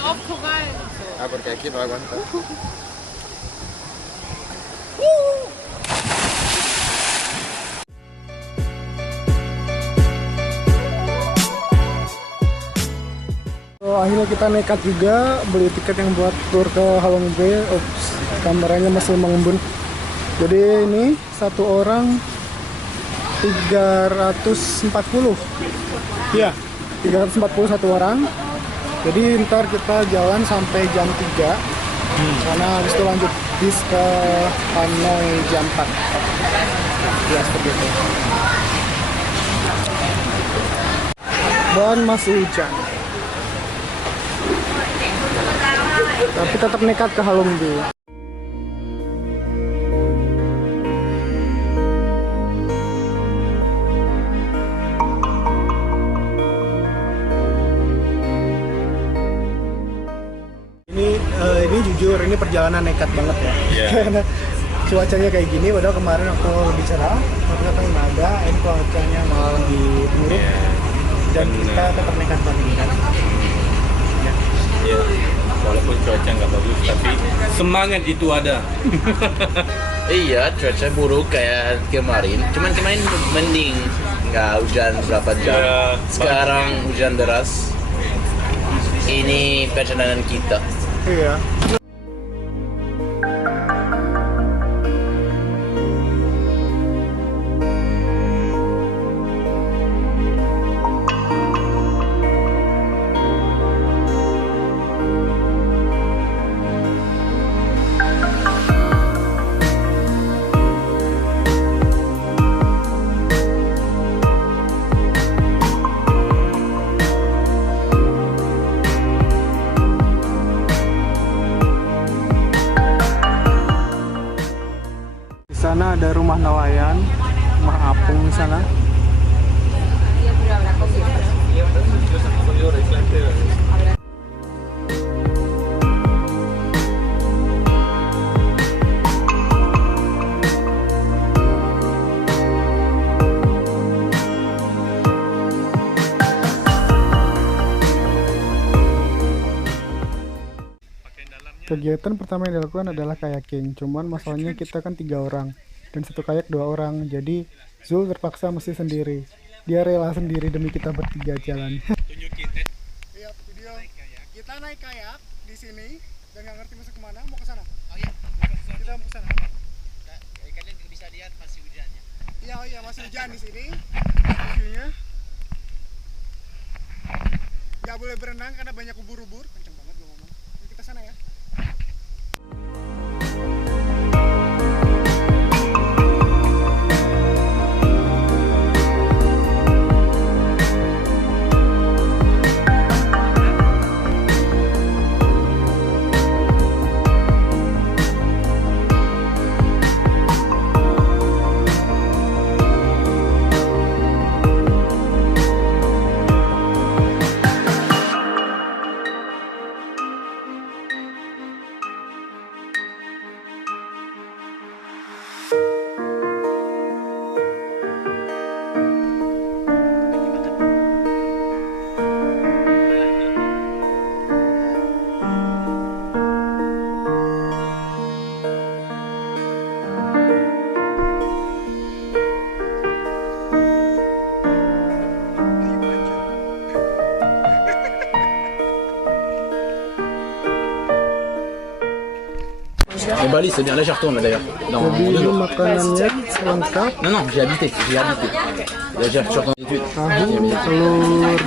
auf Korallen. Ah, porque aquí no aguanta. So, akhirnya kita nekat juga beli tiket yang buat tour ke Halong Bay. Ops, kameranya masih mengembun. Jadi ini satu orang 340. Iya, 340 satu orang. Jadi ntar kita jalan sampai jam 3. Karena habis itu lanjut bis ke Hanoi jam 4. Ya, seperti itu. Dan masih hujan. Tapi tetap nekat ke Halong Bay. Ini jujur ini perjalanan nekat banget ya. Iya. Karena cuacanya kayak gini, padahal kemarin aku lebih cerah, ternyata nggak ada. Ini cuacanya malah lebih buruk. Dan kita tetap nekat banget kan. Iya. Walaupun cuaca nggak bagus, tapi semangat itu ada. Iya, cuaca buruk kayak kemarin. Cuman kemarin mending, nggak hujan berapa jam. Iya, Sekarang hujan deras. Ini perjalanan kita. Iya. Di sana ada rumah nelayan, rumah apung di sana. Kegiatan pertama yang dilakukan adalah kayaking. Cuman masalahnya kita kan 3 orang dan satu kayak 2 orang. Jadi Zul terpaksa mesti sendiri. Dia rela sendiri demi kita bertiga jalan. Lihat video kita naik kayak di sini dan nggak ngerti masuk kemana. Mau ke sana? Oh iya. Kita mau ke sana. Kalian bisa lihat masih hujannya. Iya, oh iya masih hujan di sini. Viewnya. Nggak boleh berenang karena banyak ubur-ubur. Kenceng banget gua ngomong. Yuk kita sana ya. Et Bali, c'est bien. Là, j'y retourne d'ailleurs. Dans Jadi 2 ini jours. makanannya lengkap. Non, non, j'ai habité. Là, je retourne en études. Tahu, telur,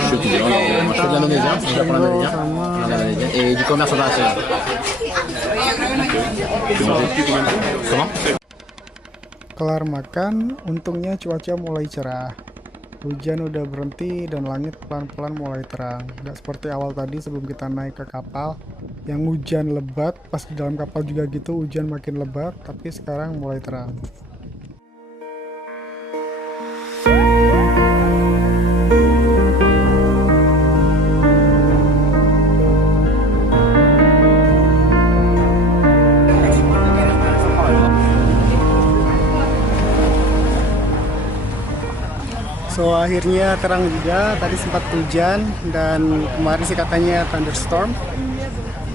Je suis étudiant. Moi, je fais de l'indonésien. J'apprends l'indonésien. Et du commerce international. Comment? kelar makan, untungnya cuaca mulai cerah. Hujan udah berhenti dan langit pelan-pelan mulai terang. Gak seperti awal tadi sebelum kita naik ke kapal yang hujan lebat. Pas di dalam kapal juga gitu, hujan makin lebat, tapi sekarang mulai terang. So akhirnya terang juga. Tadi sempat hujan dan kemarin sih katanya thunderstorm.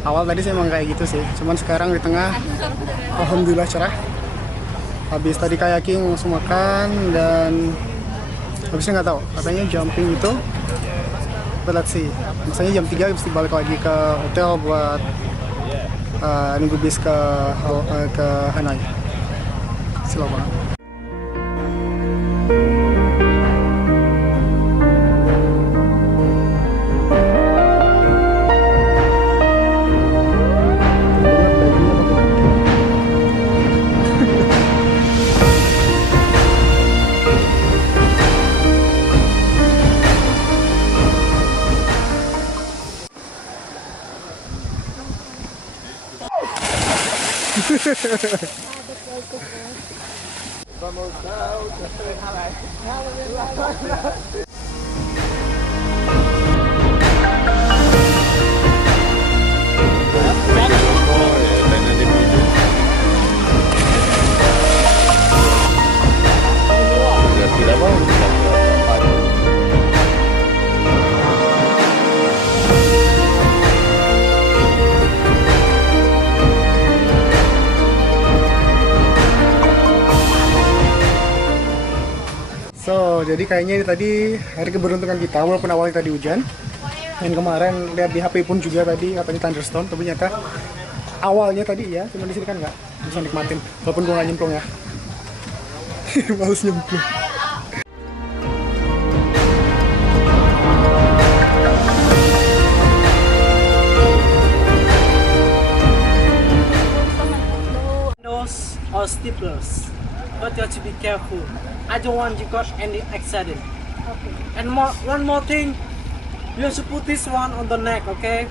Awal tadi sih emang kayak gitu sih, cuman sekarang di tengah alhamdulillah cerah. Habis tadi kayaking langsung makan dan habisnya nggak tahu, katanya jumping itu but let's see. Misalnya jam 3 mesti balik lagi ke hotel buat nunggu bis ke Hanoi. Slow banget. Tidak mau. So, jadi kayaknya ini tadi hari keberuntungan kita, walaupun awalnya tadi hujan. Dan kemarin lihat di HP pun juga tadi katanya thunderstorm, tapi ternyata awalnya tadi ya, cuma di sini kan nggak bisa nikmatin. Walaupun gua nggak nyemplung ya, males nyemplung. Those are steplers, but you have to be careful. I don't want you got any accident. Okay. And one more thing, you have to put this one on the neck, okay?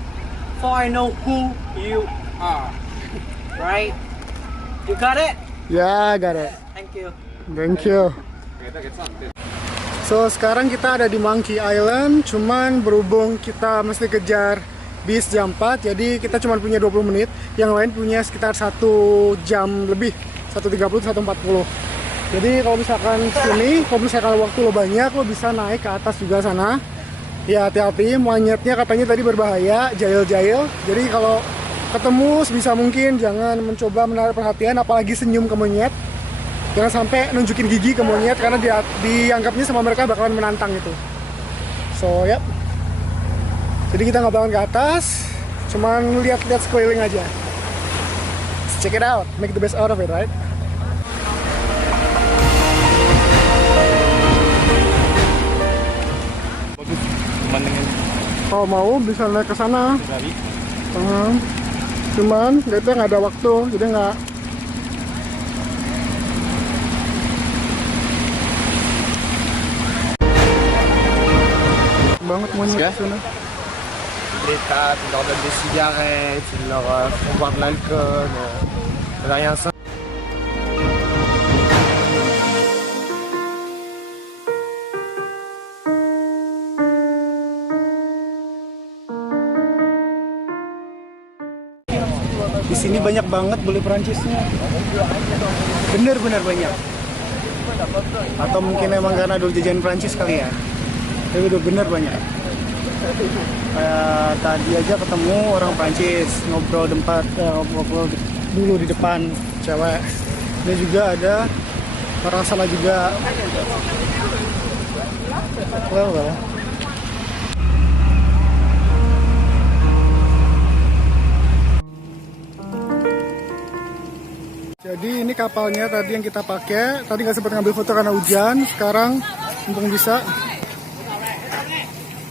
So I know who you are. Right? You got it? Ya, got it. Thank you. Thank you. So, sekarang kita ada di Monkey Island, cuman berhubung kita mesti kejar bis jam 4, jadi kita cuma punya 20 menit, yang lain punya sekitar 1 jam lebih, 1:30, 1:40. Jadi kalau misalkan sini, kalau misalkan waktu lo banyak, lo bisa naik ke atas juga sana. Ya hati-hati, monyetnya katanya tadi berbahaya, jail-jail. Jadi kalau ketemu sebisa mungkin jangan mencoba menarik perhatian, apalagi senyum ke monyet. Jangan sampai nunjukin gigi ke monyet karena dianggapnya sama mereka bakalan menantang itu. So, yep. Jadi kita nggak bakalan ke atas, cuman lihat-lihat sekeliling aja. Let's check it out, make the best out of it, right? Bagus pemandangan. Kalau mau bisa naik ke sana. Dari Cuman itu nggak ada waktu, jadi nggak. Banget monyet di sana. Les tapent, ils leur donnent des cigarettes, ils leur font boire de l'alcool, rien ça. Di sini banyak banget bule Perancisnya. Bener-bener banyak. Atau mungkin emang karena dulu jajan Perancis kali ya. Tapi udah bener banyak. Kayak tadi aja ketemu orang Prancis ngobrol dulu di depan cewek. Ini juga ada orang sana juga. Well. Jadi ini kapalnya tadi yang kita pakai. Tadi nggak sempat ngambil foto karena hujan. Sekarang mumpung bisa.